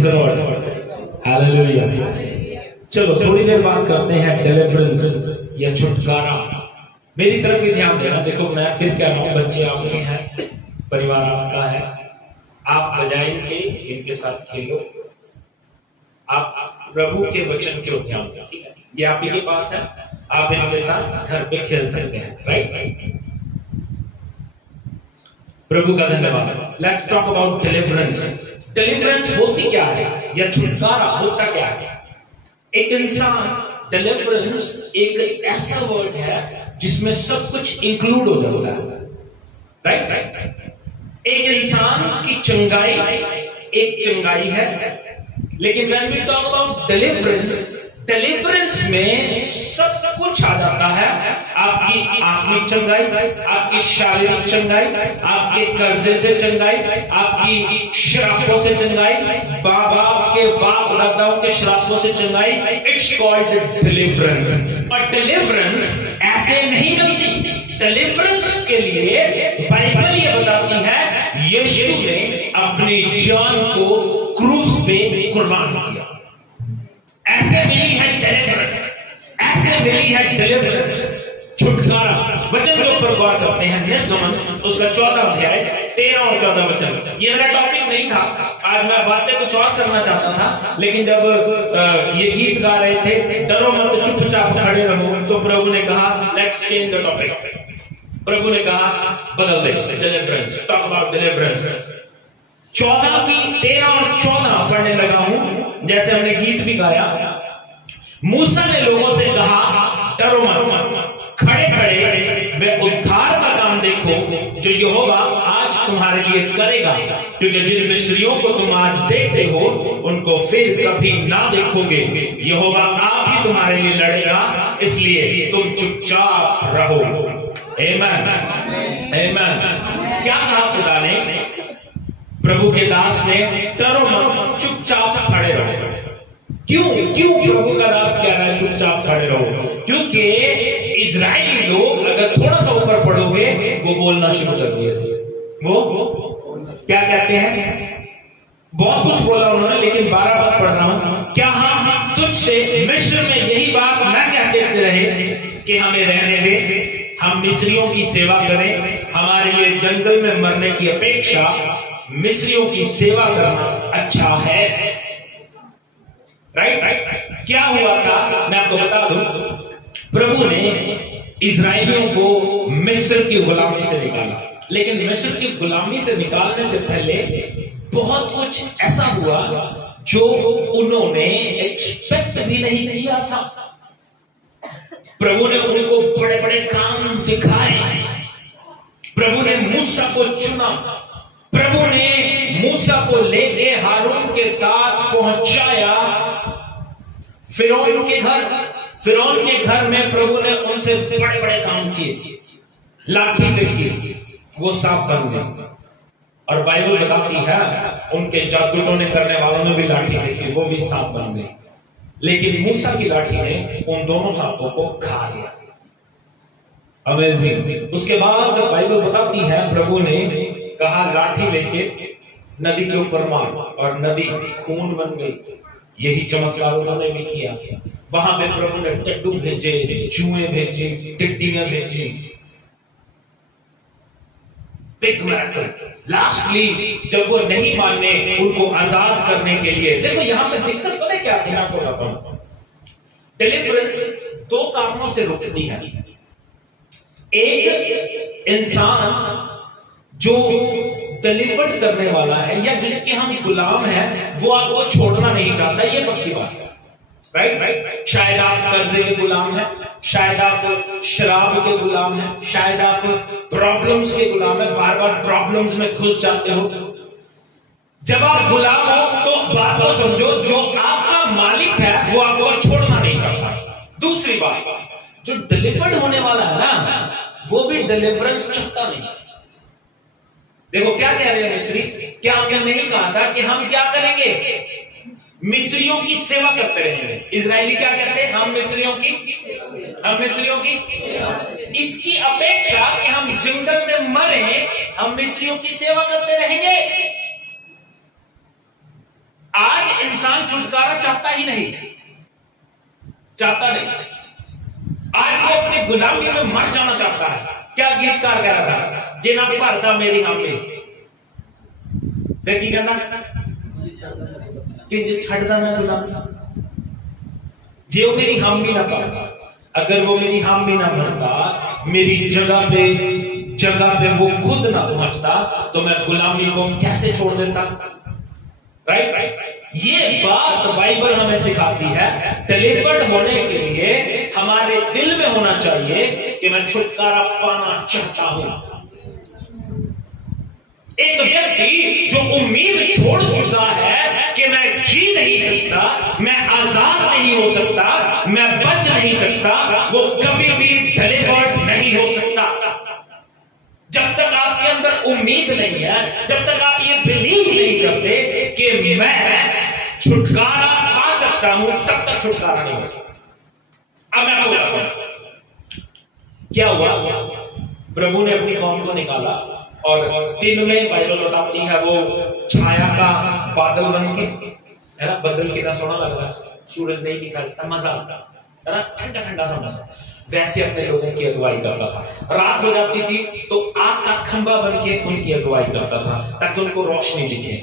Praise the Lord, hallelujah. चलो थोड़ी देर बात करते हैं डिलीवरेंस या छुटकारा। मेरी तरफ ही ध्यान देना। देखो मैं फिर कह रहा हूं, बच्चे आपके हैं, परिवार आपका है, आप बजाएंगे, इनके साथ खेलो, आप प्रभु के वचन के ध्यान दें, ठीक है? ये आप ही के पास है, आप इनके साथ घर पे खेल सकते हैं, राइट? प्रभु का धन्यवाद। Let's talk about deliverance. Deliverance होती क्या है या छुटकारा होता क्या है? एक इंसान, डिलीवरेंस एक ऐसा वर्ड है जिसमें सब कुछ इंक्लूड हो जाता है, राइट? एक इंसान की चंगाई एक चंगाई है, लेकिन when we talk about deliverance, deliverance में सब कुछ आ जाता है। आपकी आत्मिक चंगाई, आपकी शारीरिक चंगाई, आपके कर्जे से चंगाई, आपकी श्रापों से चंगाई, बाप दादाओं के श्रापों से चंगाई। It's called deliverance. और डिलीवरेंस ऐसे नहीं मिलती। डिलीवरेंस के लिए बाइबल ये बताती है यीशु ने अपनी जान को क्रूस पे कुर्बान किया। ऐसे मिली है डिलीवरेंस, ऐसे मिली है डिलीवरेंस, छुटकारा। वचन के ऊपर गौर करते हैं। निर्गमन उसका 14 अध्याय 13 और 14 वचन। ये मेरा टॉपिक नहीं था, आज मैं बातें कुछ और करना चाहता था, लेकिन जब ये गीत गा रहे थे, डरो मत चुपचाप खड़े रहो, तो प्रभु ने कहा लेट्स चेंज द टॉपिक। प्रभु ने कहा बदल दे, डिलीवरेंस, टॉक अबाउट डिलीवरेंस। 14 की 13 और 14 पढ़ने लगा हूं, जैसे हमने गीत भी गाया। मूसा ने लोगों से कहा डरो मत, खड़े खड़े वे उद्धार का काम देखो जो यहोवा आज तुम्हारे लिए करेगा, क्योंकि जिन मिस्रियों को तुम आज देखते हो उनको फिर कभी ना देखोगे। यहोवा आप ही तुम्हारे लिए लड़ेगा, इसलिए तुम चुपचाप रहो। आमीन, आमीन। क्या कहा खुदा ने? प्रभु के दास ने डरो मत, चुपचाप खड़े रहो। क्यों प्रभु का दास कह रहा है चुपचाप खड़े रहो? क्योंकि इजरायली लोग, अगर थोड़ा सा ऊपर पढ़ोगे, वो बोलना शुरू कर दिए थे। वो क्या कहते हैं? बहुत कुछ बोला उन्होंने, लेकिन 12 बात पढ़ रहा हूं। क्या हम तुझसे मिस्र में यही बात न कहते रहे कि हमें रहने दे, हम मिस्रियों की सेवा करें? हमारे लिए जंगल में मरने की अपेक्षा मिस्रियों की सेवा करना अच्छा है, राइट? क्या हुआ था मैं आपको बता दूं। प्रभु ने इजरायलियों को मिस्र की गुलामी से निकाला, लेकिन मिस्र की गुलामी से निकालने से पहले बहुत कुछ ऐसा हुआ जो उन्होंने एक्सपेक्ट भी नहीं किया था। प्रभु ने उनको बड़े बड़े काम दिखाए। प्रभु ने मूसा को चुना। प्रभु ने मूसा को लेके हारून के साथ पहुंचाया फिरौन के घर। फिरौन के घर में प्रभु ने उनसे बड़े बड़े काम किए, लाठी फेंकी, वो सांप बन गए। और बाइबल बताती है उनके जादू टोने करने वालों ने भी लाठी फेंकी, वो भी सांप बन गए। लेकिन मूसा की लाठी ने उन दोनों सांपों को खा लिया। अमेजिंग। उसके बाद बाइबल बताती है प्रभु ने कहा लाठी लेके नदी के ऊपर मार, और नदी खून बन गई। यही चमत्कार उन्होंने भी किया। वहां पे प्रभु ने टट्टू भेजे, चूहे भेजे, टिड्डियां भेजी। Big miracle. लास्टली जब वो नहीं माने, उनको आजाद करने के लिए, देखो यहां पे दिक्कत पता है क्या थी, आपको बताता हूं। डिलीवरेंस 2 कारणों से रुकती है। एक, इंसान जो डिलीवर्ड करने वाला है या जिसके हम गुलाम हैं, वो आपको छोड़ना नहीं चाहता, ये पक्की बात है, राइट? शायद आप कर्जे के गुलाम हैं, शायद आप शराब के गुलाम हैं, शायद आप प्रॉब्लम्स के गुलाम हैं, बार बार प्रॉब्लम्स में घुस जाते हो। जब आप गुलाम हो तो बात को समझो, जो आपका मालिक है वो आपको छोड़ना नहीं चाहता। दूसरी बात, जो डिलीवर्ड होने वाला है ना, वो भी डिलीवरेंस चाहता नहीं। देखो क्या कह रहे हैं मिस्री? क्या हमने नहीं कहा था कि हम क्या करेंगे? मिस्रियों की सेवा करते रहेंगे। इजरायली क्या कहते हैं? हम मिस्रियों की इसकी अपेक्षा कि हम जंगल में मरे, हम मिस्रियों की सेवा करते रहेंगे। आज इंसान छुटकारा चाहता ही नहीं, चाहता नहीं। आज वो अपनी गुलामी में मर जाना चाहता है। क्या गीतकार कह रहा था, जिना भरदा मेरी हामी, फिर की कहना कि जे छड़दा मैं गुलामी, जे वो मेरी हामी ना भरता, अगर वो मेरी हामी ना भरता, मेरी जगह पे वो खुद ना पहुंचता, तो मैं गुलामी को कैसे छोड़ देता। राइट। ये बात बाइबल हमें सिखाती है। डिलीवर्ड होने के लिए हमारे दिल में होना चाहिए कि मैं छुटकारा पाना चाहता हूं। एक व्यक्ति जो उम्मीद छोड़ चुका है कि मैं जी नहीं सकता, मैं आजाद नहीं हो सकता, मैं बच नहीं सकता, वो कभी भी डिलीवर्ड नहीं हो सकता। जब तक आपके अंदर उम्मीद नहीं है, जब तक आप ये बिलीव नहीं करते कि मैं छुटकारा पा सकता हूं, तब तक छुटकारा नहीं हो सकता। अब मैं आपको बताता हूं क्या हुआ। प्रभु ने अपनी कौम को निकाला और दिन में बाइबल बताती है वो छाया का बादल बन के, है ना, बदल कितना सोना लग रहा है, सूरज नहीं दिखाता, मजा आता है ना, ठंडा ठंडा सा मौसम, वैसे अपने लोगों की अगुवाई करता था। रात हो जाती थी तो आग का खंभा बन के उनकी अगुवाई करता था ताकि उनको रोशनी दिखे।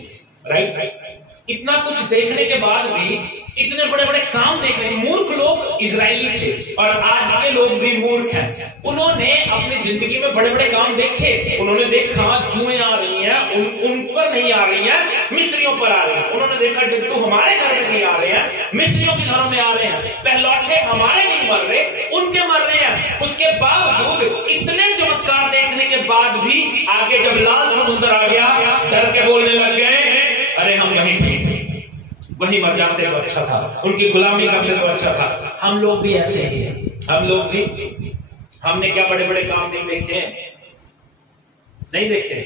राइट। इतना कुछ देखने के बाद भी, इतने बड़े बड़े काम देखने, मूर्ख लोग इजरायली थे और आज के लोग भी मूर्ख हैं। उन्होंने अपनी जिंदगी में बड़े बड़े काम देखे। उन्होंने देखा जुएं आ रही हैं, उन पर नहीं आ रही हैं, मिस्रियों पर आ रही हैं। उन्होंने देखा डिट्टू हमारे घर में नहीं आ रहे हैं, मिस्रियों के घरों में आ रहे हैं। पहलौठे हमारे नहीं मर रहे, उनके मर रहे हैं। उसके बावजूद, इतने चमत्कार देखने के बाद भी आगे जब लाल समुद्र आ गया, डर के बोलने लग गए, अरे हम वहीं ठीक थे, वहीं मर जाते तो अच्छा था, उनकी गुलामी करते तो अच्छा था। हम लोग भी ऐसे ही हैं। हम लोग भी, हमने क्या बड़े बड़े काम नहीं देखे? नहीं देखे,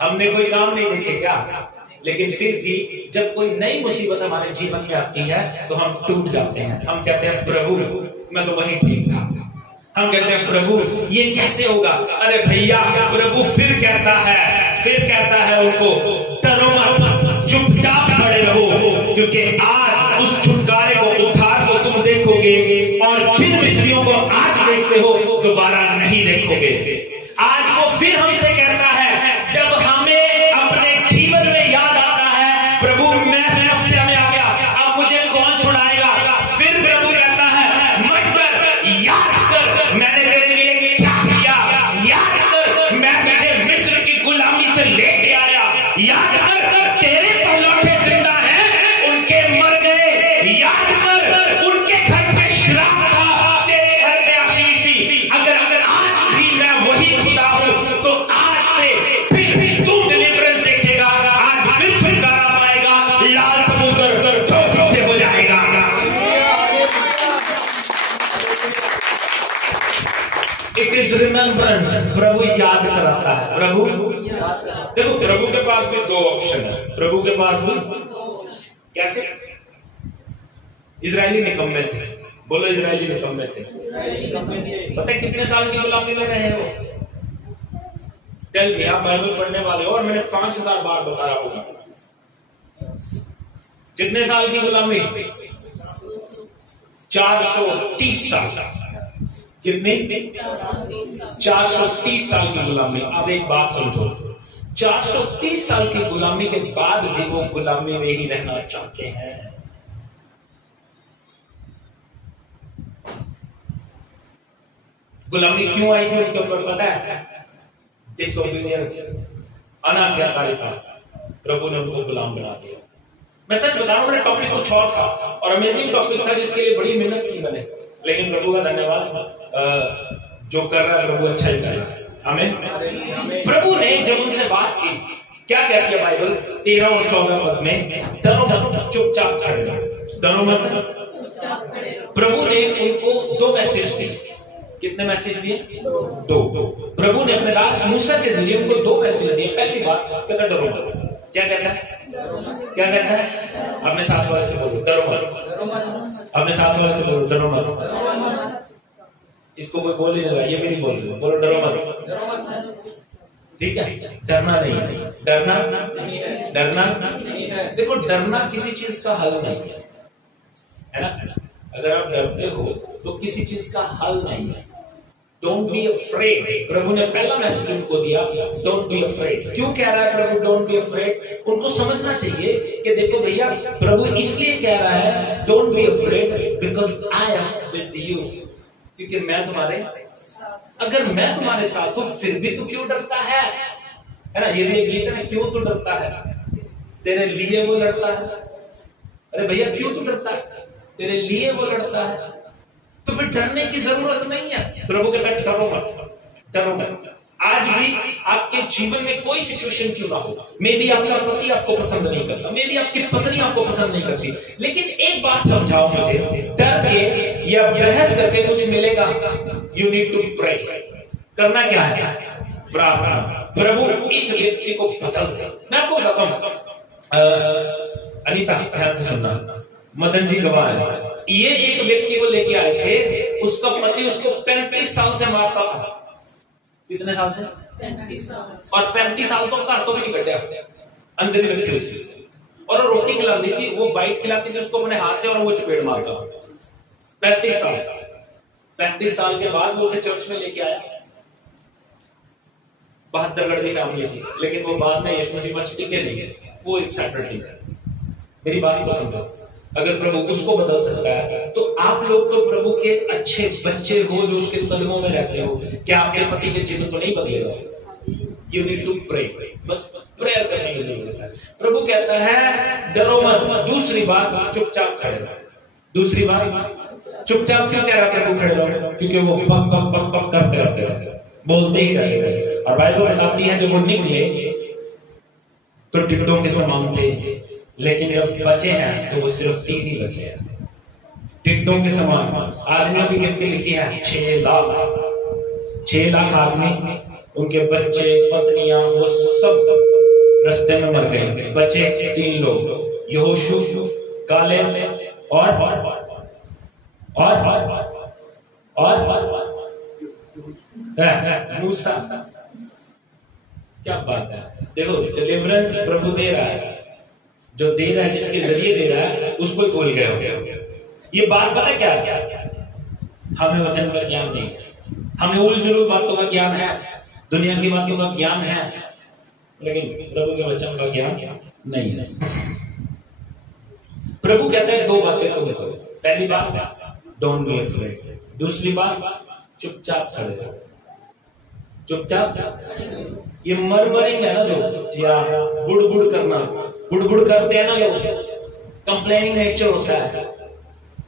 हमने कोई काम नहीं देखे क्या? लेकिन फिर भी जब कोई नई मुसीबत हमारे जीवन में आती है तो हम टूट जाते हैं। हम कहते हैं प्रभु मैं तो वहीं ठीक था। हम कहते हैं प्रभु ये कैसे होगा? अरे भैया, प्रभु फिर कहता है उनको, डरो मत, चुपचाप खड़े रहो, क्योंकि आज उस छुटकारे को, उद्धार को तुम देखोगे और जिन मिस्रियों को आज देखते हो दोबारा नहीं देखोगे। आज वो फिर हमसे कहता है, जब हमें अपने जीवन में याद आता है प्रभु मैं समस्या में आ गया, अब मुझे कौन छुड़ाएगा? फिर प्रभु कहता है मत डर, याद कर मैंने तेरे लिए क्या किया, याद कर मैं तुझे मिस्र की गुलामी से लेके आया, याद कर तेरे पहलौठे जिंदा हैं, उनके मर गए, याद कर उनके घर पे श्राप था, तेरे घर में आशीष थी। अगर आज भी मैं वही खुदा हूं तो आज से फिर तू डिलीवरेंस देखेगा, आज फिर छुटकारा पाएगा, लाल समुद्र ठोकर से हो जाएगा। It is remembrance. प्रभु याद कराता है। प्रभु देखो, प्रभु के पास भी दो ऑप्शन है। प्रभु के पास भी कैसे? इजरायली निकम्मे थे। बोलो इजरायली निकम्मे थे। पता है कितने साल की गुलामी में रहे हो? टेल मी, आप बाइबल पढ़ने वाले हो और मैंने 5000 बार बताया होगा। कितने साल की गुलामी? 430 साल। कितने? 430 साल की गुलामी। अब एक बात समझो, 430 साल की गुलामी के बाद भी वो गुलामी में ही रहना चाहते हैं। गुलामी क्यों आई थी उनके ऊपर पता है? डिसोबीडियंस, अनाज्ञाकारिता। प्रभु ने उनको गुलाम बना दिया। मैं सच बता रहा हूं, मेरा टॉपिक कुछ और था और अमेजिंग टॉपिक था जिसके लिए बड़ी मेहनत की मैंने, लेकिन प्रभु का धन्यवाद, जो कर रहा है प्रभु अच्छा ही कर रहा है। आमीन। प्रभु ने जब उनसे बात की, क्या कहती है बाइबल 13 और 14 पद में? डरो मत, चुपचाप खड़े रहो। डरो मत। प्रभु ने उनको 2 मैसेज दिए। कितने मैसेज दिए? 2। प्रभु ने अपने दास मूसा के जरिए उनको 2 मैसेज दिए। पहली बात कहता डरो मत। क्या कहता है? क्या कहता है? अपने साथ वाले से बोलो डरो मत। अपने साथ वाले से बोलो डरो मत। इसको कोई बोल ही नहीं रहा, ये भी नहीं बोल रहे, बोलो डरो मत। ठीक है, डरना नहीं है, डरना देखो, डरना किसी चीज का हल नहीं है ना। अगर आप डरते हो तो किसी चीज का हल नहीं है। डोंट बी अफ्रेड, प्रभु ने पहला मैसेज उनको दिया, डोंट बी अफ्रेड। क्यों कह रहा है प्रभु डोंट बी अफ्रेड? उनको समझना चाहिए कि देखो भैया, प्रभु इसलिए कह रहा है don't be afraid because I am with you, क्योंकि मैं तुम्हारे, अगर मैं तुम्हारे साथ हूं फिर भी तू क्यों डरता है ना। ये भी एक गीत है ना, क्यों तू डरता है, तेरे लिए वो लड़ता है। अरे भैया क्यों तू डरता है, तेरे लिए वो लड़ता है, तो फिर डरने की जरूरत नहीं है। प्रभु कहता है डरो मत, डरो मत। आज भी आपके जीवन में कोई सिचुएशन क्यों ना हो, मे बी आपका पति आपको पसंद नहीं करता, मे बी आपकी पत्नी आपको पसंद नहीं करती, लेकिन एक बात समझाओ मुझे, डर के या बहस करके कुछ मिलेगा? You need to pray. करना क्या है? प्रार्थना। प्रभु इस व्यक्ति को बदल दे। मैं आपको बताता हूं, अनीता ध्यान से सुनना, मदन जी गवाह है, ये एक व्यक्ति को लेके आए थे, उसका पति उसको 35 साल से मारता था। कितने साल से? 35 साल। और 35 साल तो घर तो भी नहीं कटे, अंदर ही रखी हुई, और वो रोटी खिलाती थी, वो बाइट खिलाती थी उसको अपने हाथ से, और वो चपेट मारता। 35 साल के बाद वो उसे चर्च में लेके आया, 72 गढ़ फैमिली से, लेकिन वो बाद में यीशु मसीह बस टिके नहीं, वो एक सेपरेट है। मेरी बात को समझो, अगर प्रभु उसको बदल सकता है तो आप लोग तो प्रभु के अच्छे बच्चे हो जो उसके कदमों में रहते हो, क्या आपके पति के जीवन को नहीं बदलेगा? यू नीड टू प्रे, बस प्रेयर करने की जरूरत है। प्रभु कहता है डरो मत। दूसरी बात, चुपचाप खड़े रहो। दूसरी बात, चुपचाप क्यों कह रहा प्रभु खड़े रहो? क्योंकि वो पक पक पक पक करते रहते, बोलते ही रहते। और बाइबल बताती है जब वो निकले तो टिड्डों के समान थे, लेकिन जब बचे हैं तो वो सिर्फ 3 ही बचे हैं, टिड्डों के समान। आदमियों की गिनती लिखी है 6 लाख। 6 लाख आदमी, उनके बच्चे, पत्नियां, वो सब रास्ते में मर गए। बचे 3 लोग, यहोशू, कालेब और मूसा। क्या बात है, देखो डिलीवरेंस प्रभु दे रहा है, जो दे रहा है, जिसके जरिए दे रहा है, उसको ही भूल गए हो। ये बात पता क्या है? हमें वचन का ज्ञान नहीं है, हमें उलझुल बातों का ज्ञान है, दुनिया की बातों का ज्ञान है, लेकिन प्रभु के वचन का ज्ञान नहीं है। प्रभु कहते हैं 2 बातें तुम्हें करो। पहली बात, डोंट बी अफ्रेड। दूसरी बात, चुपचाप खड़े रहो। चुपचाप। ये मरमरिंग है ना जो, या बुड़बुड़ करना, बुड़बुड़ करते हैं ना लोग, कंप्लेनिंग नेचर होता है,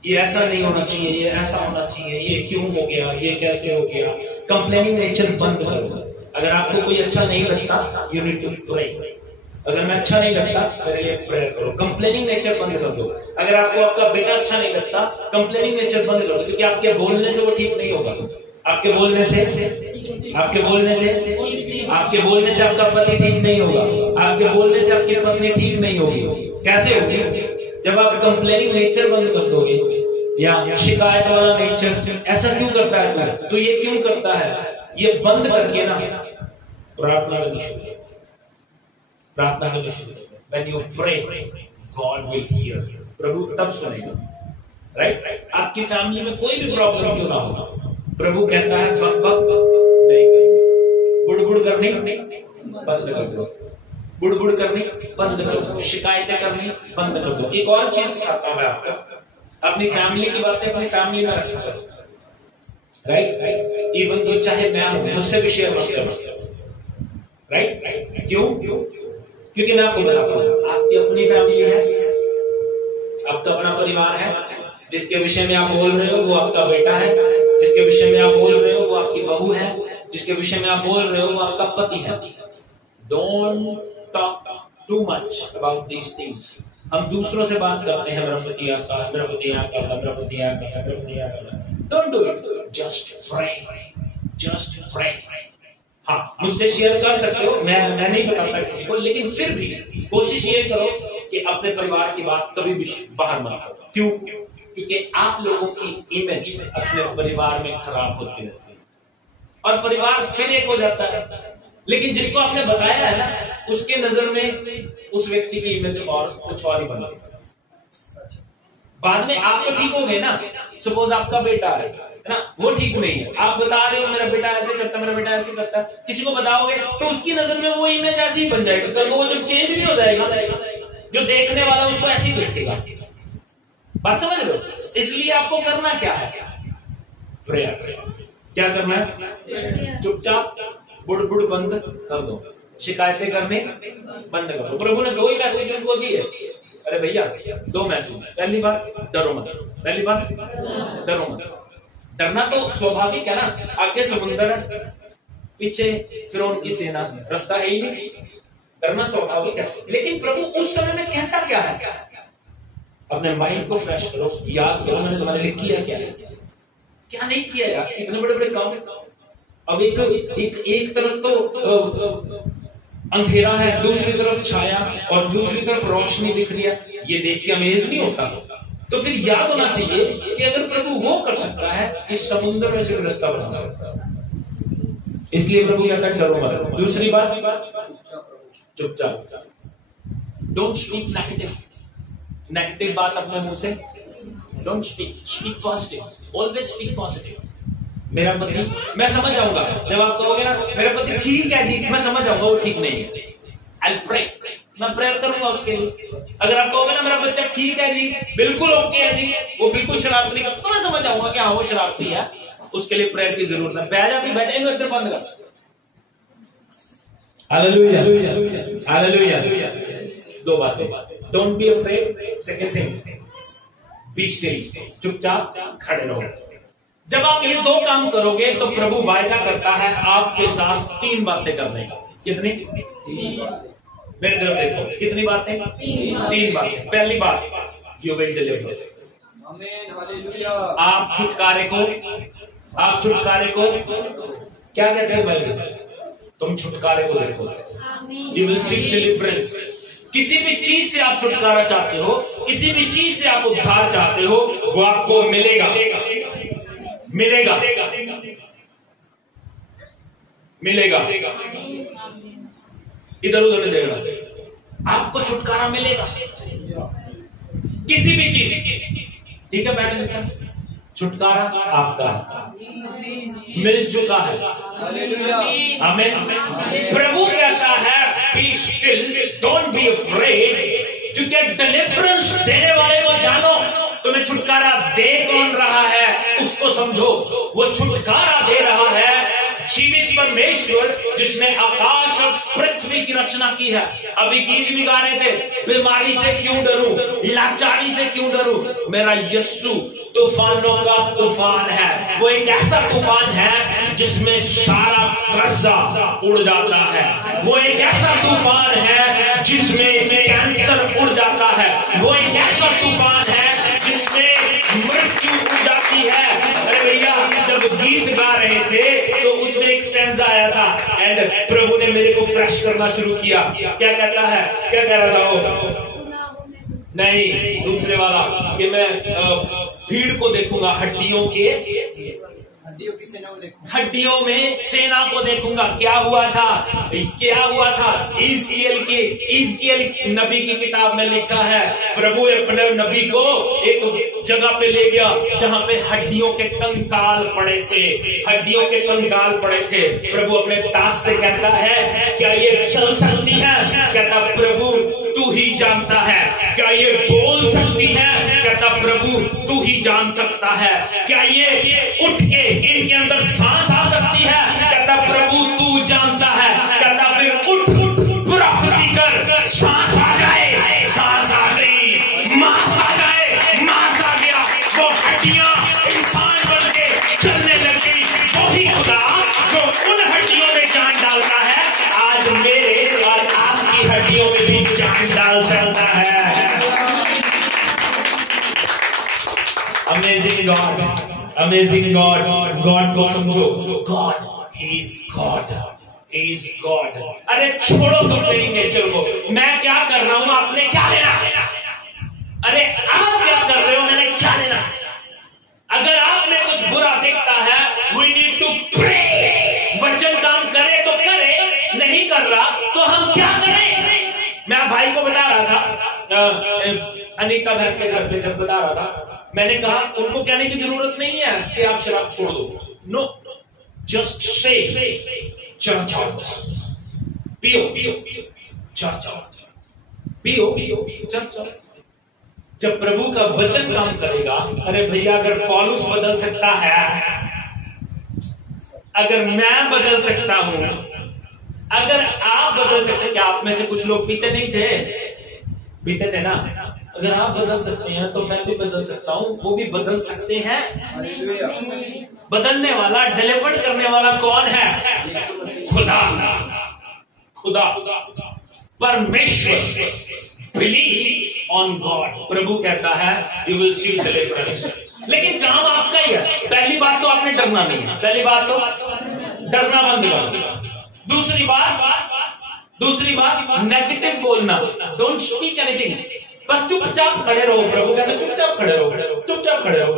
ये ऐसा नहीं होना चाहिए, ये ऐसा होना चाहिए, ये क्यों हो गया, ये कैसे हो गया। कंप्लेनिंग नेचर बंद करो। अगर आपको कोई अच्छा नहीं लगता, यू नीड टू प्रे। अगर मैं अच्छा नहीं लगता, मेरे लिए प्रेयर करो। कंप्लेनिंग नेचर बंद कर दो। अगर आपको आपका बेटा अच्छा नहीं लगता, कंप्लेनिंग नेचर बंद कर दो, क्योंकि आपके बोलने से वो ठीक नहीं होगा। आपके बोलने से आपका पति ठीक नहीं होगा, आपके बोलने से आपकी पत्नी ठीक नहीं होगी। कैसे होगी? जब आप कंप्लेनिंग नेचर बंद कर दोगे, या शिकायत वाला नेचर, ऐसा क्यों करता है तो ये क्यों करता है, ये बंद करके ना प्रार्थना करनी शुरू करो। प्रार्थना करनी शुरू करो। When you pray, God will hear you. प्रभु तब सुनेगा, राइट? आपकी फैमिली में कोई भी प्रॉब्लम क्यों ना हो, प्रभु कहता है बक बक नहीं करेंगे, बुड़बुड़ करनी बंद कर दो, बुड़बुड़ करनी बंद कर दो, शिकायतें करनी बंद कर दो। एक और चीज सिखाता हूं मैं आपको, अपनी फैमिली की बातें अपनी फैमिली में रखा करो, राइट? इवन तो चाहे मैं हूं, मुझसे भी शेयर मत करो, राइट? क्यों? क्योंकि मैं आपको बताता हूं, आपकी अपनी फैमिली है, आपका अपना परिवार है, जिसके विषय में आप बोल रहे हो वो आपका बेटा है, जिसके विषय में आप बोल रहे हो वो आपकी बहू है, जिसके विषय में आप बोल रहे हो वो आपका पति है। Don't talk too much about these things. हम दूसरों से बात करते हैं, मेरा पति don't do it, just pray. हाँ, मुझसे शेयर कर सकते हो, मैं नहीं बताता किसी को, लेकिन फिर भी कोशिश ये करो कि अपने परिवार की बात कभी भी बाहर मत करो। क्यों? क्योंकि आप लोगों की इमेज अपने परिवार में खराब होती रहती है, और परिवार फिर एक हो जाता है, लेकिन जिसको आपने बताया है ना, उसके नजर में उस व्यक्ति की इमेज और कुछ और ही बन गई। बाद में आप तो ठीक हो गए ना। सपोज आपका बेटा है ना, वो ठीक नहीं है, आप बता रहे हो मेरा बेटा ऐसे करता, मेरा बेटा ऐसे करता, किसी को बताओगे तो उसकी नजर में वो इमेज ऐसी ही बन जाएगी। कल वो जब चेंज नहीं हो जाएगा, जो देखने वाला उसको ऐसे ही देखेगा। बात समझ रहे हो? इसलिए आपको करना क्या है? प्रेयर। क्या करना है? चुपचाप बुड़ बंद कर दो, शिकायतें करने बंद कर दो। प्रभु ने 2 ही मैसेज उनको दिए। अरे भैया 2 मैसेज। पहली बात डरो मत, पहली बात डरो मत। डरना तो स्वाभाविक है ना, आगे समुद्र है, पीछे फिरौन की सेना, रास्ता है ही नहीं, डरना स्वाभाविक है। लेकिन प्रभु उस समय में कहता क्या है? अपने माइंड को फ्रेश करो, याद करो मैंने तुम्हारे लिए किया क्या है, क्या नहीं किया यार, इतने बड़े बड़े काम। अब एक तरफ तो अंधेरा है, दूसरी तरफ छाया, और दूसरी तरफ रोशनी दिख रही है। ये देख के अमेज नहीं होता? तो फिर याद होना चाहिए कि अगर प्रभु वो कर सकता है, इस समुद्र में से रास्ता बना सकता है। इसलिए प्रभु कहता है डरो मत। दूसरी बात चुपचाप। डोंट स्पीक नेगेटिव बात अपने मुंह से don't speak positive. Always speak positive. मेरा पति, मैं समझ जाऊंगा जब आप कहोगे ना मेरा पति ठीक है जी, मैं समझ जाऊंगा वो ठीक नहीं है। आई प्रे, मैं प्रेयर करूंगा उसके लिए। अगर आप कहोगे ना मेरा बच्चा ठीक है जी, बिल्कुल ओके है जी, वो बिल्कुल शरारत नहीं करता, तो मैं समझ जाऊंगा कि हाँ वो शरारती है, उसके लिए प्रेयर की जरूरत है। बह जाएंगे इधर बंद कर। Hallelujah, hallelujah. 2 बातें। Don't be afraid. Second thing, be still. चुपचाप खड़े रहो। जब आप ये 2 काम करोगे तो प्रभु वायदा करता है आपके साथ 3 बातें करने का। कितनी? मेरे तरफ देखो, कितनी बातें? 3 बातें। पहली बात, यू विल डिलीवर। आप छुटकारे को क्या कहते हैं भाई? तुम छुटकारे को देखो। You will seek deliverance. किसी भी चीज से आप छुटकारा चाहते हो, किसी भी चीज से आप उद्धार चाहते हो, वो आपको मिलेगा, मिलेगा, मिलेगा। इधर उधर नहीं देखना, आपको छुटकारा मिलेगा किसी भी चीज। ठीक है, बैठ लेता, छुटकारा आपका मिल चुका है। आमीन। प्रभु कहता है be still, don't be afraid to get deliverance. देने वाले को जानो, तुम्हें छुटकारा दे कौन रहा है उसको समझो। वो छुटकारा दे रहा है जीवित परमेश्वर, जिसने आकाश और पृथ्वी की रचना की है। अभी गीत भी गा रहे थे, बीमारी से क्यों डरूं, लाचारी से क्यों डरूं, मेरा यीशु तूफानों का तूफान है। वो एक ऐसा तूफान है जिसमें सारा कर्जा उड़ जाता है। वो एक ऐसा तूफान है जिसमें कैंसर उड़ जाता है। वो एक ऐसा तूफान है जिसमें मृत्यु उड़ जाती है। अरे भैया, जब गीत गा रहे थे तो उसमें एक स्टैंजा आया था, एंड प्रभु ने मेरे को फ्रेश करना शुरू किया। क्या कहता है, क्या कह रहा था वो? नहीं, दूसरे वाला, कि मैं भीड़ को देखूंगा, हड्डियों में सेना को देखूंगा। क्या हुआ था? इज़कियल नबी की किताब में लिखा है, प्रभु अपने नबी को एक जगह पे ले गया जहां पे हड्डियों के कंकाल पड़े थे, हड्डियों के कंकाल पड़े थे। प्रभु अपने दास से कहता है, क्या ये चल सकती है? कहता प्रभु तू ही जानता है। क्या ये बोल सकती है? कहता प्रभु तू ही जान सकता है। क्या ये उठ के इनके अंदर सांस आ सकती है? कहता प्रभु तू जानता है। कहता फिर उठ प्रोफेसी कर, सांस आ जाए, सांस आ गई, मांस आ जाए, मांस आ गया, वो हड्डियां इंसान बन के चलने लग गई। वही खुदा जो उन हड्डियों में जान डालता है, आज मेरे और आपकी हड्डियों में भी जान डाल सकता है। Amazing God, amazing God. God को समझो, God he is God, he is God. अरे छोड़ो तुम मेरी नेचर को, मैं क्या कर रहा हूं आपने क्या लेना? अरे आप क्या कर रहे हो मैंने क्या लेना? अगर आप में कुछ बुरा दिखता है, वी नीड टू प्रे, वचन काम करे तो करे, नहीं कर रहा तो हम क्या करें? मैं भाई को बता रहा था, अनीता बहन के घर पे जब बता रहा था, मैंने कहा उनको कहने की जरूरत नहीं है कि आप शराब छोड़ दो। No, just say church out, पियो चर्च आउट, पियो चर्च आउट। जब प्रभु का वचन काम करेगा, अरे भैया अगर पौलुस बदल सकता है, अगर मैं बदल सकता हूं, अगर आप बदल सकते, क्या आप में से कुछ लोग पीते नहीं थे? पीते थे ना? अगर आप बदल सकते हैं तो मैं भी बदल सकता हूं, वो भी बदल सकते हैं। बदलने वाला, डिलीवर करने वाला कौन है? खुदा, खुदा, परमेश्वर। Believe on God. प्रभु कहता है यू विल सी डिलीवरेंस। लेकिन काम आपका ही है। पहली बात तो आपने डरना नहीं है, पहली बात तो डरना बंद करो। दूसरी बात नेगेटिव बोलना, डोंट स्पीक एनीथिंग, बस चुपचाप खड़े रहो। प्रभु कहते चुपचाप खड़े रहो, चुपचाप खड़े रहो,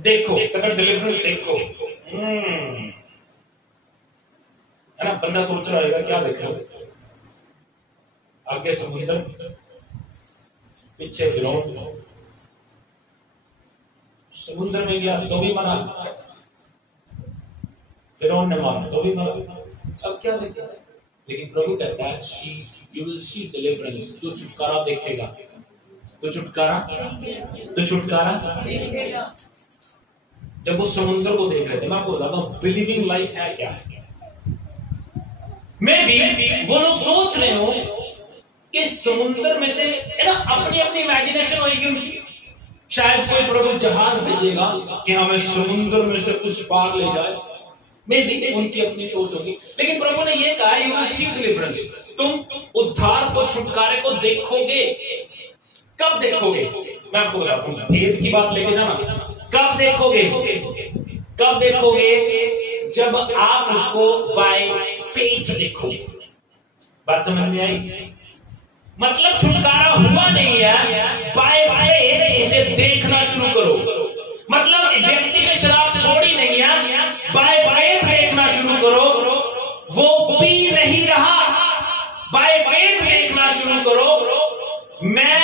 देखो अगर डिलीवरेंस देखो। है ना? बंदा सोच रहा है क्या देखो, आगे समुद्र, पीछे फिरौन, समुद्र में गया तो भी मरा, फिरौन ने मारा तो भी मरा, अब क्या देखा? लेकिन प्रभु कहता है सी यू विल सी डिलीवरेंस। तो छुटकारा देखेगा, तो छुटकारा देखेगा। जब वो समुद्र को देख रहे थे, मैं आपको बताता हूं बिलीविंग लाइफ है क्या है। मे बी वो लोग सोच रहे हो कि समुद्र में से, है ना, अपनी अपनी इमेजिनेशन होगी उनकी, शायद कोई प्रभु जहाज भेजेगा कि हमें समुद्र में से उस पार ले जाए। मे बी उनकी अपनी सोच होगी, लेकिन प्रभु ने यह कहा यू विल सी डिलीवरेंस। तुम उद्धार को, छुटकारे को देखोगे। कब देखोगे? मैं आपको बताता हूं, भेद की बात लेके जाना। कब देखोगे? कब देखोगे? जब आप उसको बाय फेथ देखोगे। बात समझ में आई? मतलब छुटकारा हुआ नहीं है, बाय फेथ उसे देखना शुरू करो। मतलब व्यक्ति ने शराब छोड़ी नहीं है, बाय फेथ देखना शुरू करो। वो पी नहीं रहा, बाय फेथ देखना शुरू करो। मैं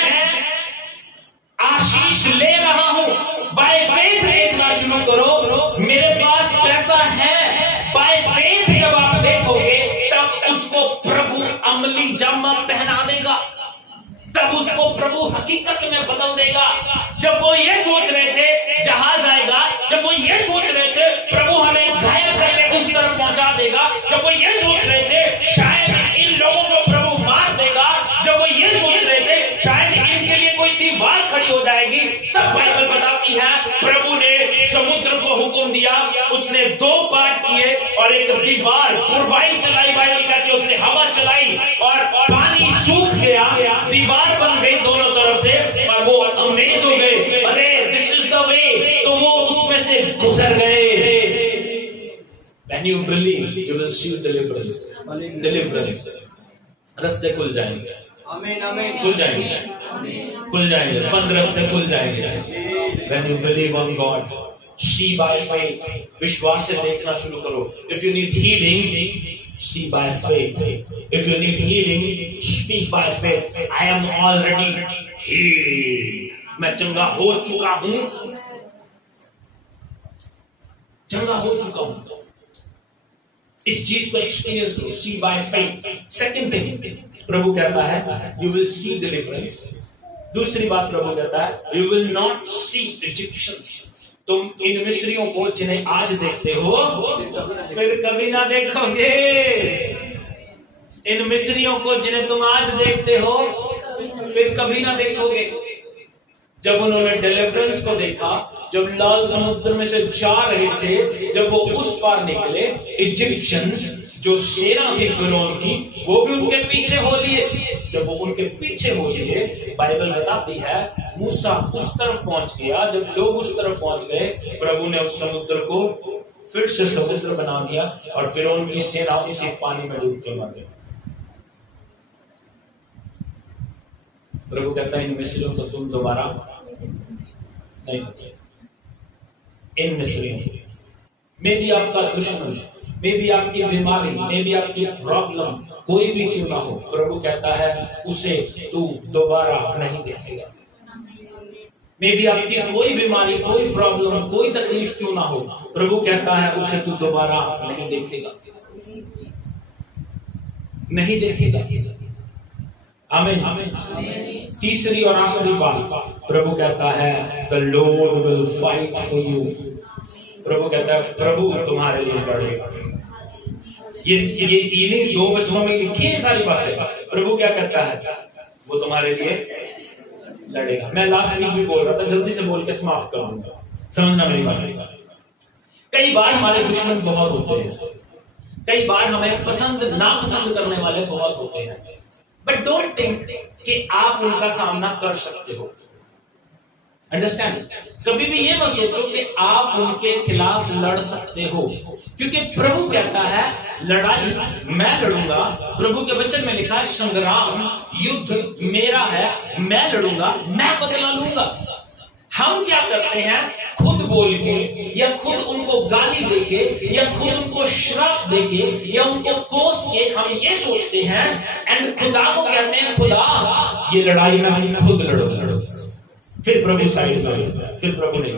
आशीष ले रहा हूं, बाय फेथ देखना शुरू करो। मेरे पास पैसा है, बाय फेथ जब आप देखोगे तब उसको प्रभु अमली जामा पहना देगा, तब उसको प्रभु हकीकत में बदल देगा। जब वो ये सोच रहे थे जहाज आएगा, जब वो ये सोच रहे थे प्रभु हमें घायल करके उस तरफ पहुंचा देगा, जब वो ये सोच रहे थे शायद इन लोगों को प्रभु मार देगा, जब वो ये सोच रहे थे शायद इनके लिए कोई दीवार खड़ी हो जाएगी, तब बाइबल बताती है प्रभु ने समुद्र को हुक्म दिया, उसने दो पार्ट किए और एक दीवार पुरवाई चलाई। बाइबल कहती है उसने हवा चलाई और पानी सूख गया, दीवार बन गई दोनों तरफ से, और वो अमेज हो गए, अरे दिस इज द वे। तो वो उसमें से गुजर गए। When you believe, you will see deliverance. Deliverance. रास्ते खुल जाएंगे, खुल जाएंगे, खुल जाएंगे, 5 रास्ते खुल जाएंगे। When you believe on God, see by faith. विश्वास से देखना शुरू करो। If you need healing, see by faith. If you need healing, speak by faith. I am already healed. मैं चंगा हो चुका हूं, चंगा हो चुका हूं। इस चीज को एक्सपीरियंस करो। सी बाय फेथ। सेकंड थिंग प्रभु कहता है यू विल सी डिलीवरेंस। दूसरी बात प्रभु कहता है you will not see Egyptians. तुम इन मिस्रियों को जिन्हें आज देखते हो फिर कभी ना देखोगे। इन मिस्रियों को जिन्हें तुम आज देखते हो फिर कभी ना देखोगे। जब उन्होंने डिलीवरेंस को देखा, जब लाल समुद्र में से जा रहे थे, जब वो उस पार निकले, इजिप्शियंस जो सेना थी फिरौन की, वो भी उनके पीछे हो लिए। जब वो उनके पीछे हो लिए, बाइबल बताती है मूसा उस तरफ पहुंच गया। जब लोग उस तरफ पहुंच गए, प्रभु ने उस समुद्र को फिर से समुद्र बना दिया और फिरौन की सेना उसी पानी में डूब के मर गई। प्रभु कहता है इन मिस्रियों को तुम दोबारा नहीं, इन मिस्रियों में भी आपका दुश्मन, मे बी आपकी बीमारी, मे बी आपकी प्रॉब्लम कोई भी क्यों ना हो, प्रभु कहता है उसे तू दोबारा नहीं देखेगा। मे बी आपकी कोई बीमारी, कोई प्रॉब्लम, कोई तकलीफ क्यों ना हो, प्रभु कहता है उसे तू दोबारा नहीं देखेगा, नहीं देखेगा। आमीन। तीसरी और आखिरी बात, प्रभु कहता है the lord will fight for you. प्रभु कहता है प्रभु तुम्हारे लिए लड़ेगा। ये इन्हीं 2 वचनों में लिखी है सारी बातें। प्रभु क्या कहता है, वो तुम्हारे लिए लड़ेगा। मैं लास्ट वीक भी बोल रहा था, जल्दी से बोल के समाप्त कर दूंगा, समझना मेरी बात। कई बार हमारे दुश्मन बहुत होते हैं, कई बार हमें पसंद नापसंद करने वाले बहुत होते हैं, बट डोंट थिंक कि आप उनका सामना कर सकते हो। अंडरस्टैंड? कभी भी ये मत सोचो कि आप उनके खिलाफ लड़ सकते हो, क्योंकि प्रभु कहता है लड़ाई मैं लड़ूंगा। प्रभु के वचन में लिखा है संग्राम, युद्ध मेरा है, मैं लड़ूंगा, मैं बदला लूंगा। हम क्या करते हैं, खुद बोल के या खुद उनको गाली देके या खुद उनको श्राप देके या उनको कोस के हम ये सोचते हैं, एंड खुदा को कहते हैं खुदा ये लड़ाई में खुद लड़ूंगा। फिर प्रभु साइड में, फिर प्रभु नहीं।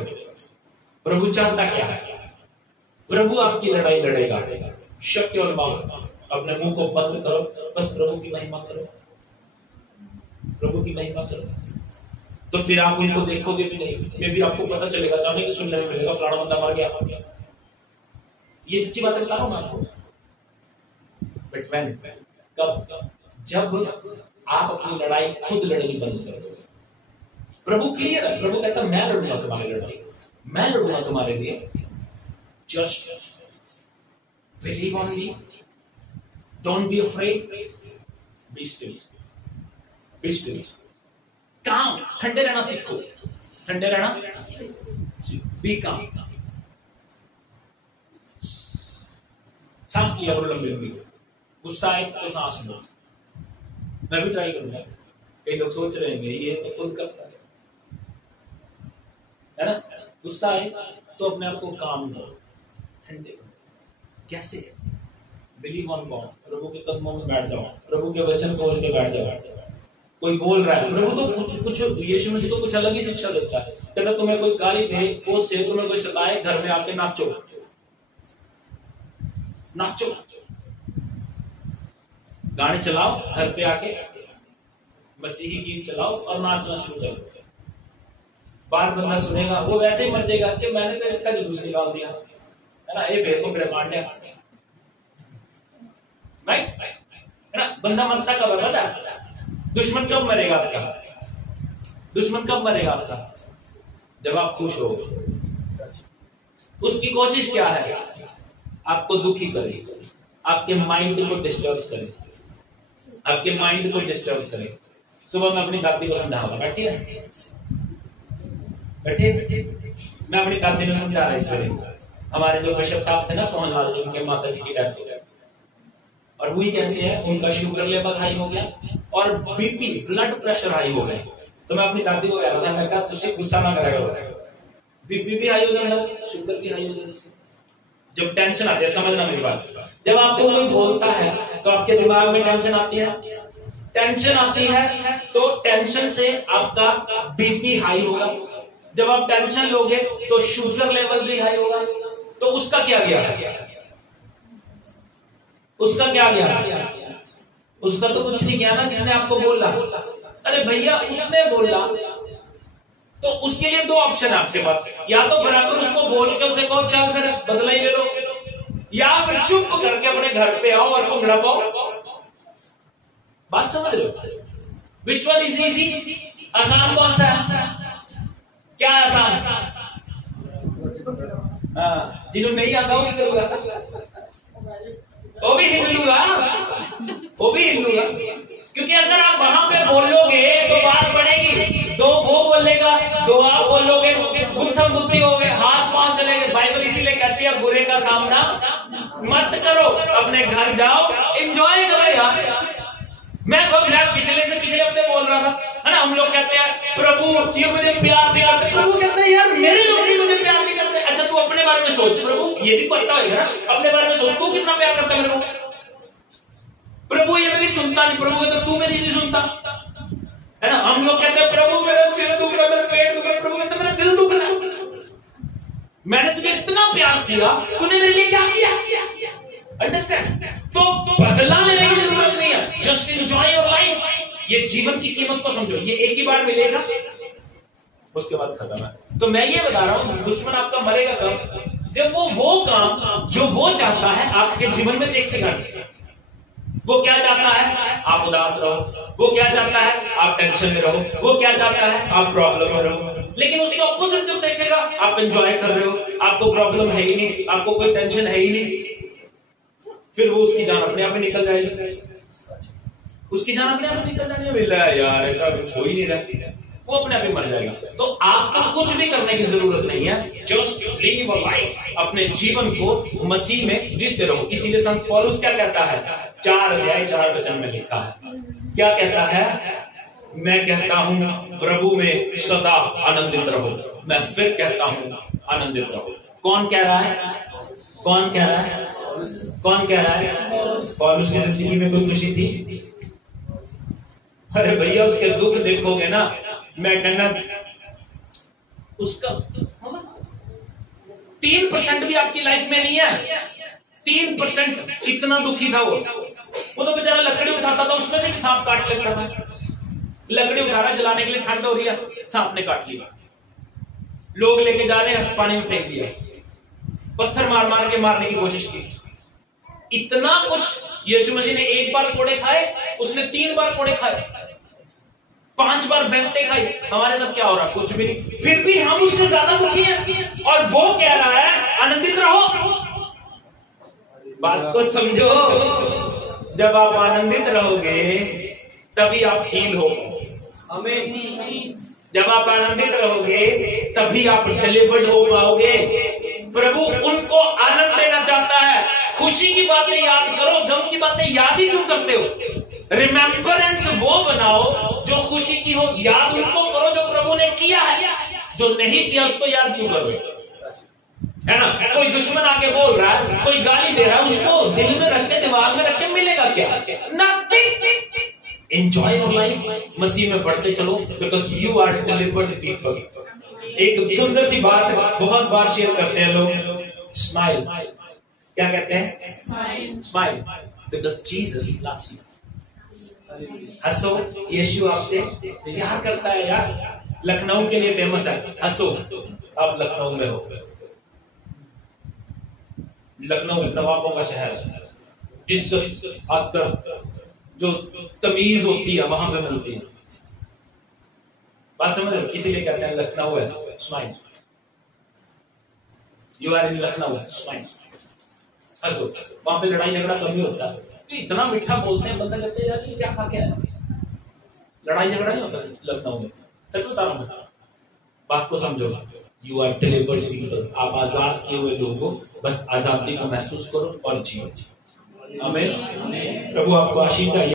प्रभु चाहता क्या है, प्रभु आपकी लड़ाई लड़ेगा। शक्ति और मौत, अपने मुंह को बंद करो, बस प्रभु की महिमा करो, प्रभु की महिमा करो, तो फिर आप उनको देखोगे भी नहीं। मे भी आपको पता चलेगा, चाहने की सुनने में मिलेगा फलाना बंदा मर गया। ये सच्ची बात बता रहा हूं मैं आपको। बट व्हेन, कब? जब आप अपनी लड़ाई खुद लड़नी बंद कर दोगे। प्रभु क्लियर है, प्रभु कहता मैं लड़ूंगा तुम्हारी लड़ाई, मैं लड़ूंगा तुम्हारे लिए। Just believe on me, don't be afraid, be still, be still. काम, ठंडे रहना सीखो, ठंडे रहना, बी काम। सांस लिया करो लंबी लंबी, गुस्सा आए तो सांस लो। मैं भी ट्राई करूंगा। कई लोग सोच रहे हैं ये तो खुद करता है ना। गुस्सा आए तो अपने आप को काम लो, ठंडे करो। कैसे? बिलीव ऑन गॉड, प्रभु के कदमों में बैठ जाओ, प्रभु के वचन खोल के बैठ जाओ। कोई बोल रहा है, प्रभु तो कुछ यीशु मसीह तो कुछ अलग ही शिक्षा देता है। कहता तुम्हें कोई गाली दे, कोस से तुम्हें कोई सताए, घर में आके नाचो, नाचो, गाने चलाओ, घर पे आके मसीही गीत चलाओ और नाचना शुरू करो। बार बंदा सुनेगा, वो वैसे ही मर जाएगा कि मैंने तो इसका जुलूस निकाल दिया, है ना, ये भेद को फिर मार दिया। राइट, है ना। बंदा मरता कब है पता है? दुश्मन कब मरेगा आपका? दुश्मन कब मरेगा आपका? जब आप खुश हो। उसकी कोशिश क्या है? आपको दुखी करे, आपके माइंड को डिस्टर्ब करे, आपके माइंड को डिस्टर्ब करे। सुबह मैं अपनी दादी को समझा रहा, बैठिए बैठिए, मैं अपनी दादी को समझा रहा इस वजह। हमारे जो बिशप साहब थे ना, सोहन लाल जी, उनके माता जी की डेथ हो गई। और हुई कैसे है, उनका शुगर लेवल हाई हो गया और बीपी, ब्लड प्रेशर हाई हो गया। तो मैं अपनी दादी को कह रहा था, मैं कहा तुझसे गुस्सा ना करेगा, बीपी भी हाई हो जाएगा, शुगर भी हाई हो जाएगा। जब टेंशन आती है, समझना मेरी बात, जब आपको कोई बोलता है तो आपके दिमाग में टेंशन आती है, टेंशन आती है तो टेंशन से आपका बीपी हाई होगा। जब आप टेंशन लोगे तो शुगर लेवल भी हाई होगा। तो उसका क्या गया? उसका क्या गया? उसका तो कुछ नहीं किया ना, जिसने आपको बोला। अरे भैया उसने बोला, तो उसके लिए 2 ऑप्शन है आपके पास, या तो बराबर उसको बोल के उसे कहो चल फिर बदला ही ले लो, या फिर चुप करके अपने घर पे आओ और भंगड़ा पाओ। बात समझ रहे हो? Which one is easy? आसान कौन सा है? क्या आसान? हाँ, जिन्होंने नहीं आता वो नहीं करूंगा, वो भी हिल लूंगा, वो भी हिल लूंगा। क्योंकि अगर आप वहां पे बोलोगे तो बात बढ़ेगी। 2 वो बोलेगा, 2 आप बोलोगे, गुत्थम गुत्थी हो गए, हाथ पांव चलेंगे। बाइबल इसीलिए कहती है बुरे का सामना मत करो, अपने घर जाओ, एंजॉय करो यार। मैं पिछले हफ्ते बोल रहा था, है ना। हम लोग कहते हैं प्रभु ये मुझे प्यार नहीं करते, प्रभु कहते हैं यार मेरे लोग भी मुझे प्यार नहीं करते। अच्छा तू अपने बारे में सोच, प्रभु ये भी पता होगा ना, अपने बारे में सोच, तू कितना प्यार करता है मेरे को। प्रभु ये मेरी सुनता नहीं, प्रभु कहता तू मेरी नहीं सुनता, है ना। हम लोग कहते हैं प्रभु मेरा सिर दुख रहा, मेरा पेट दुख रहा, प्रभु कहते मेरा दिल दुख रहा। मैंने तुझे इतना प्यार किया, तूने मेरे लिए क्या किया? अंडरस्टैंड? तो बदला लेने की जरूरत नहीं है, जस्ट एंजॉय योर लाइफ। ये जीवन की कीमत को समझो, ये एक ही बार मिलेगा, उसके बाद खत्म है। तो मैं ये बता रहा हूं, दुश्मन आपका मरेगा कब? जब वो काम जो वो चाहता है आपके जीवन में देखेगा। वो क्या चाहता है? आप उदास रहो। वो क्या चाहता है? आप टेंशन में रहो। वो क्या चाहता है? आप प्रॉब्लम में रहो। लेकिन उसके ऑपोजिट जब देखेगा, आप एंजॉय कर रहे हो, आपको प्रॉब्लम है ही नहीं, आपको कोई टेंशन है ही नहीं, फिर वो उसकी जान अपने आप में निकल जाएगी। उसकी जान अपने आप में निकल जाने मिला है यार, ऐसा कुछ हो ही नहीं रहा, वो अपने आप ही मर जाएगा। तो आपको कुछ भी करने की जरूरत नहीं है, जस्ट लिव अ लाइफ, अपने जीवन को मसीह में जीते रहो। इसीलिए संत पौलुस क्या कहता है? 4 अध्याय 4 वचन में लिखा है, क्या कहता है? मैं कहता हूं प्रभु में सदा आनंदित रहो। मैं फिर कहता हूं आनंदित रहो। कौन कह रहा है? कौन कह रहा है? कौन कह रहा है? पौलुस की जिंदगी में कोई खुशी थी? अरे भैया उसके दुख देखोगे ना, मैं कहना उसका 3% भी आपकी लाइफ में नहीं है। 3% इतना दुखी था वो तो बेचारा लकड़ी उठाता था, उसमें से भी सांप काट लेता था। लकड़ी उठा रहा है जलाने के लिए, ठंड हो रही है, सांप ने काट लिया। लोग लेके जा रहे हैं, पानी में फेंक दिया, पत्थर मार मार के मारने की कोशिश की। इतना कुछ यीशु मसीह ने 1 बार कोड़े खाए, उसने 3 बार कोड़े खाए, 5 बार बैंते खाई। हमारे साथ क्या हो रहा? कुछ भी नहीं, फिर भी हम उससे ज्यादा दुखी हैं। और वो कह रहा है आनंदित रहो। बात को समझो, जब आप आनंदित रहोगे तभी आप हील हो। जब आप आनंदित रहोगे तभी आप डिलीवर्ड हो पाओगे। प्रभु उनको आनंद देना चाहता है। खुशी की बातें याद करो, गम की बातें याद ही क्यों करते हो? रिमेम्बरेंस वो बनाओ जो खुशी की हो। याद उनको करो जो प्रभु ने किया है, जो नहीं किया उसको याद क्यों करोगे? है ना। कोई दुश्मन आके बोल रहा है, कोई गाली दे रहा है, उसको दिल में रख के, दिमाग में रख के मिलेगा क्या? नथिंग। एंजॉय योर लाइफ, मसीह में बढ़ते चलो, because you are delivered people. एक सुंदर सी बात बहुत बार शेयर करते हैं लोग, स्माइल। क्या कहते हैं? Smile, because Jesus loves you. हंसो, यीशु आपसे प्यार करता है यार। लखनऊ के लिए फेमस है, हंसो। आप लखनऊ में हो, लखनऊ नवाबों का शहर है। इज्जत, अदब, जो तमीज होती है वहां पे मिलती है। बात समझ रहे हो? इसीलिए कहते हैं लखनऊ है। Smile, you are in Lucknow, smile, हंसो। वहां पे लड़ाई झगड़ा कम ही होता है। तो इतना मीठा बोलते हैं, बंदा कहते हैं यार ये क्या खा के आया। लड़ाई झगड़ा नहीं होता लखनऊ में, सच बता रहा हूं। बात को समझो, यू आर डिलीवर्ड पीपल। आप आजाद किए हुए लोगों को बस आजादी को महसूस करो और जियो। आमीन। प्रभु आपको आशीष दे।